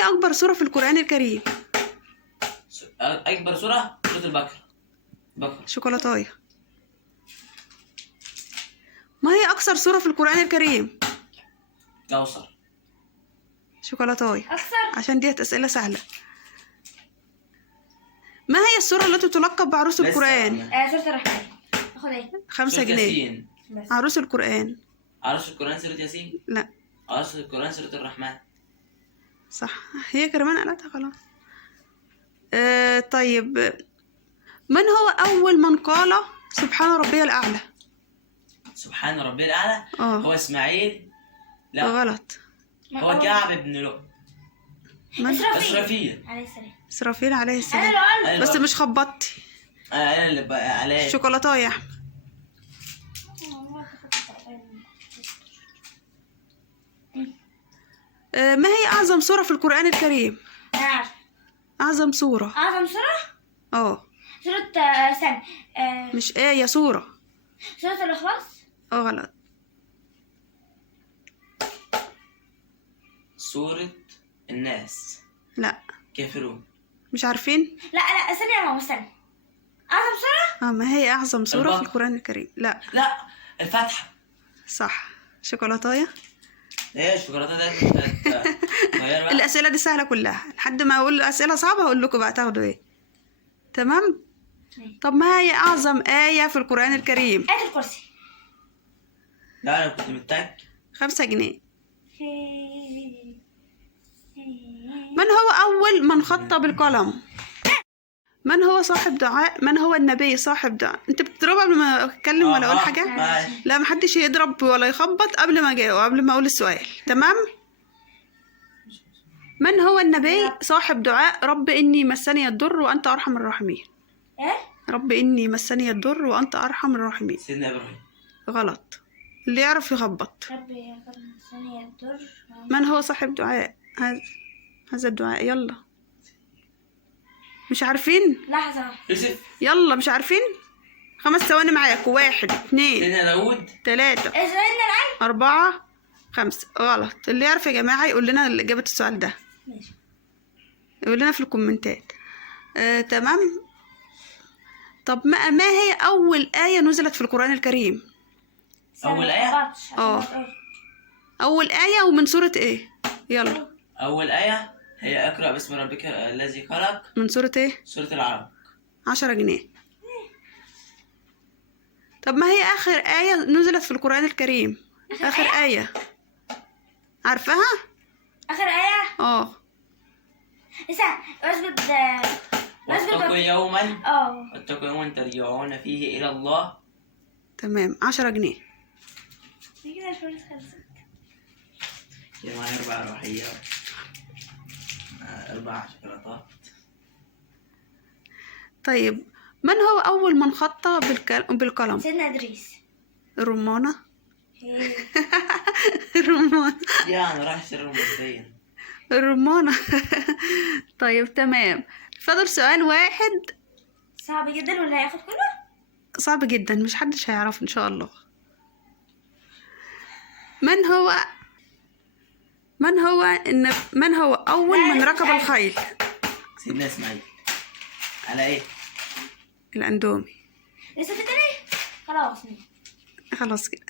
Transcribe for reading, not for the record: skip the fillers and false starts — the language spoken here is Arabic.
هي أكبر سورة في القرآن الكريم؟ أكبر سورة البقرة. شوكولاتاية. ما هي أقصر سورة في القرآن الكريم؟ كوثر. شوكولاتاية. أكثر. عشان ديت أسئلة سهلة. ما هي السورة التي تلقب بعروس القرآن؟ سورة الرحمن. اخد ايه؟ 5 جنيه. ياسين. عروس القرآن. عروس القرآن سورة ياسين؟ لا. عروس القرآن سورة الرحمن. صح، هي كمان قالتها خلاص. طيب، من هو أول من قال سبحان ربي الأعلى؟ سبحان ربي الأعلى. هو إسماعيل. لا غلط. هو كعب بن لؤي. إسرافيل عليه السلام. إسرافيل عليه السلام. أنا اللي قلت. بس مش خبطتي. أنا اللي بقى عليه. شوكولاتاية يا أحمد. ما هي أعظم سورة في القرآن الكريم؟ أعظم سورة. أعظم سورة؟ سورة سنة. مش آية، سورة. سورة الإخلاص؟ غلط. سورة الناس. لا. كافرون. مش عارفين؟ لا ثانية يا ماما، استنى. أعظم سورة؟ ما هي أعظم سورة البقرة. في القرآن الكريم؟ لا. الفاتحة. صح. شوكولاتاية. ايه الشوكولاتة ده؟ الأسئلة دي سهلة كلها، لحد ما أقول أسئلة صعبة هقول لكم بقى تاخدوا إيه. تمام؟ طب ما هي أعظم آية في القرآن الكريم؟ آية الكرسي. لا أنا كنت متأكد. 5 جنيه. من هو أول من خط بالقلم؟ من هو صاحب دعاء؟ من هو النبي صاحب دعاء؟ انت بتضرب قبل ما اتكلم ولا اقول حاجه؟ لا، محدش يضرب ولا يخبط قبل ما اجاوب، قبل ما اقول السؤال. تمام؟ من هو النبي صاحب دعاء رب اني مسني الضر وانت ارحم الراحمين؟ رب اني مسني الضر وانت ارحم الراحمين. سيدنا ابراهيم. غلط. اللي يعرف يخبط. ربي مسني الضر. من هو صاحب دعاء هذا الدعاء؟ يلا. مش عارفين؟ لحظة. يوسف. يلا مش عارفين؟ 5 ثواني معاكم. 1 2 سيدنا داوود. 3 سيدنا العلي. 4 5. غلط. اللي يعرف يا جماعة يقول لنا إجابة السؤال ده. ماشي. يقول لنا في الكومنتات. تمام. طب ما هي أول آية نزلت في القرآن الكريم؟ أول آية؟ أول آية ومن سورة إيه؟ يلا. أول آية هي اقرأ باسم ربك الذي خلق. من سورة إيه؟ سورة العلق. 10 جنيه. طب ما هي آخر آية نزلت في القرآن الكريم؟ آخر آية عارفاها؟ آخر آية؟ واتقوا يوما. واتقوا يوما ترجعون فيه إلى الله. تمام. 10 جنيه. كده الفلوس خلصت. يا معايا 4 روحيات. 4 شوكولاتات. طيب، من هو أول من خط بالقلم؟ سيدنا إدريس. الرمانة. الرمانة. أنا راح أشتري المصريين. الرمانة. طيب تمام. فضل سؤال واحد. صعب جدا ولا هياخد كله؟ صعب جدا، مش حدش هيعرف إن شاء الله. من هو أول من ركب الخيل؟ سيدنا إسماعيل. على إيه؟ الأندومي. لسه في تاني؟ خلاص كده.